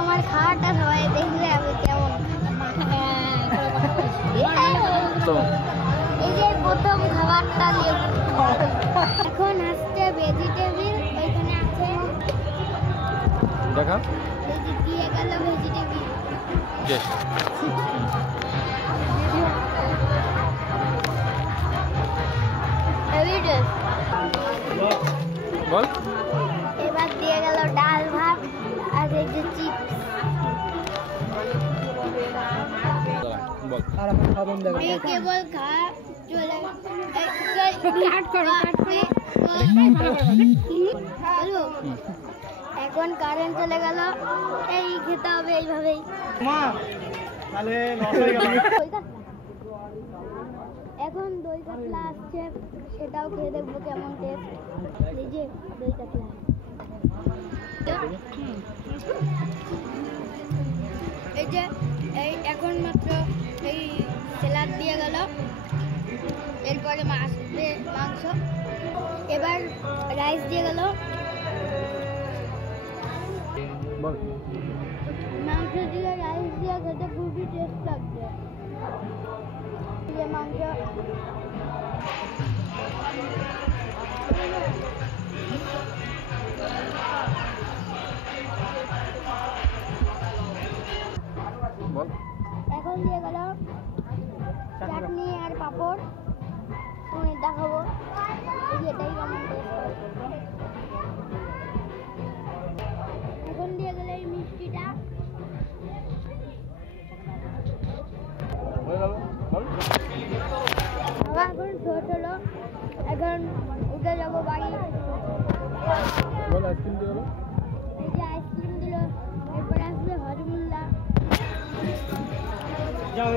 আমার খাওয়াটা সবাই দেখবে আমি কেমন। এই যে প্রথম খাবারটা এখন আসছে ভেজিটেবিল, ওইখানে আছে দেখা এই যে দিয়ে গেল ভেজিটেবিল। বল এবার দিয়ে গেল ডাল ভাত আর এই যে চিপস। বল আর আমার খাবন দেখা এই কেবল খা চলে কাট করো হ্যালো এখন কারেন্ট চলে গেল, এই খেতে হবে এইভাবেই। মা তাহলে লস হয়ে গেল। এখন দই কাতলা আসছে, সেটাও খেয়ে দেখবো কেমন টেস্ট। এই যে দই কাতলা এই যে এই এখন মাত্র এই স্যালাড দিয়ে গেল, এরপরে মাংস, এবার রাইস দিয়ে গেল। বল মাংস দিয়ে রাইস দিয়ে খেতে খুবই টেস্ট লাগছে। মাংস বল এখন দিয়ে গেল চাটনি আর পাঁপড়, তুমি দেখাবো এই যে এটাই কেমন টেস্ট। এখন দিয়ে গেল এই মিষ্টিটা। হয়ে গেল বল বাবা এখন ছোট হলো, এখন উঠে যাবো বাড়ি। বল আইসক্রিম দিয়ে গেল এই যে আইসক্রিম দিল, এরপরে আসবে হজমুল্লা। যাও